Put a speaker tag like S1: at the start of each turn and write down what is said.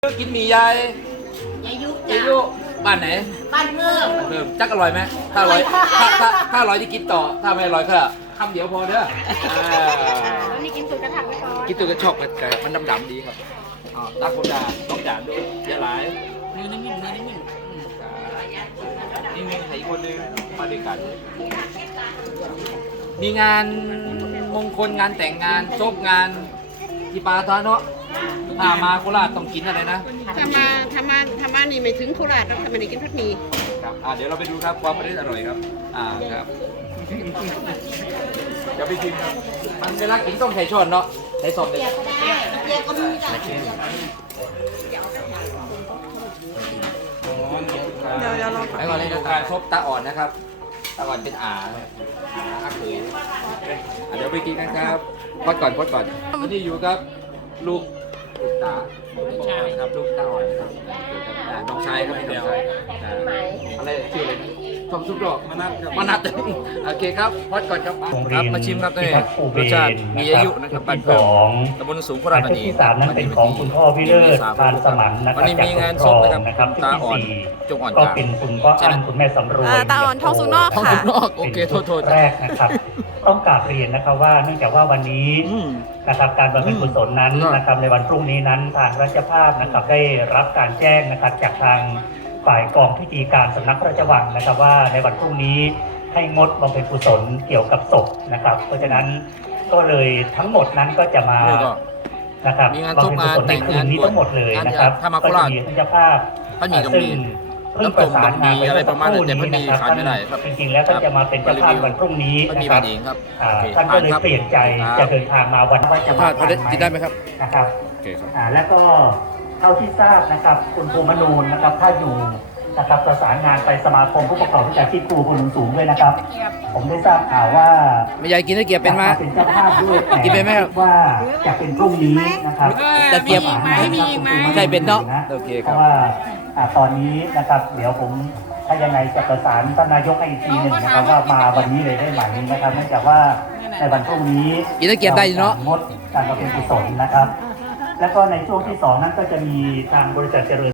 S1: กินหมี่ยาย
S2: ยายุ
S1: ยา
S2: จ้ะ
S1: ยุบ้านไหน
S2: บ้านเพิ่ม
S1: บ้านเพิ่มจักอร่อยไหมถ้าอร่อยถ้าอร่อยที่กินต่อถ้าไม่อร่อยก็คำเดียวพอเด้อ
S2: แล้วนี่กินตัวกระถับไปก่อน
S1: กินตัวกระชอกแต่มันดำๆดีครับตาโคดาต้องจานด้วยเยอะหลายนี่นิ่งๆนี่นิ่งๆนี่ใครคนนึงมาด้วยกันมีงานมงคลงานแต่งงานศพงานที่ปาทาเนาะถ้ามาโคราชต้องกินอะไรนะ
S2: ถ้ามานี่ไม่ถึงโคราชเราทำไมได้กินผัดหมี่
S1: ครับเดี๋ยวเราไปดูครับความอร่อยครับครับเดี๋ยวไปชิมครับมันเวลากินต้องใช้ช้อนเนาะใช้ซอสเด็ด
S2: เจียก็มีจ้ะเดี๋ยวลอง
S1: ไปก่อนเลยนะการซบตาอ่อนนะครับตาอ่อนเป็นอาเขยเดี๋ยวไปกินกันครับพอดก่อนวันนี้อยู่ครับลูกตาครับลูกตาอ่อนครับน้องชายครับพี่น้องชายอะไรชื่ออะไรทอมซุปดอกมนัดโอเคครับพอดก่อนครับมาชิมครับนี่รสชาติมีอายุนะครับบ้านเพิ่มตำบลสูงโคราชธานี
S3: ที่3นั้นเป็นของคุณพ่อวิเลิศทานสมันนะครับจากปกครองนะครับที่4ก็เป็นคุณพ่ออั้นคุณแม่สำรวย
S4: ตาอ่อนทองสุกนอกค่ะ
S1: โอเคโทษ
S3: แรกนะครับต้องกราบเรียนนะครับว่าเนื่องจากว่าวันนี้นะครับการบำเพ็ญกุศลนั้นนะครับในวันพรุ่งนี้นั้นทางราชภาพนะครับได้รับการแจ้งนะครับจากทางฝ่ายกองพิธีการสำนักพระราชวังนะครับว่าในวันพรุ่งนี้ให้งดบำเพ็ญกุศลเกี่ยวกับศพนะครับเพราะฉะนั้นก็เลยทั้งหมดนั้นก็จะมานะครับบำเพ็ญกุศลในคืนนี้ทั้งหมดเลยนะครับก็จะมีท่านเจ้าภาพซึ่งเพิ่งประสานงานไปเมื่อสักครู่นี้นะครับจริงๆแล้วท่านจะมาเป็นเจ้าภาพวันพรุ่งนี้นะครับท่านก็เลยเปลี่ยนใจจะเดินทางมาวันว่าจะมา
S1: กินได้ไหมครับ
S3: นะครับและก็เท่าที่ทราบนะครับคุณภูมินูนนะครับถ้าอยู่นะครับประสานงานไปสมาคมผู้ประกอบวิชาชีพครูคนสูงด้วยนะครับผมได้ทราบข่าวว่า
S1: ไม่ใหญ่กินตะเกียบเป็นมา
S3: เป็นเจ้าภาพด้วย
S1: กินเป็นไหมครับ
S3: ว่าจะเป็นพรุ่งนี้นะครับ
S1: ตะเกียบใช่เป็นเนาะโอเคครับ
S3: เพราะว่าตอนนี้นะครับเดี๋ยวผมถ้ายังไงจะประสานท่านนายกให้อีกทีหนึ่งนะครับว่ามาวันนี้เลยได้ไหมนะครับเนื่องจากว่าในวันพรุ่งนี้
S1: กินตะเกียบได้เนาะ
S3: งดการบำเพ็ญกุศลนะครับแล้วก็ในช่วงที่2นั้นก็จะมีทางบริษัทเจริญ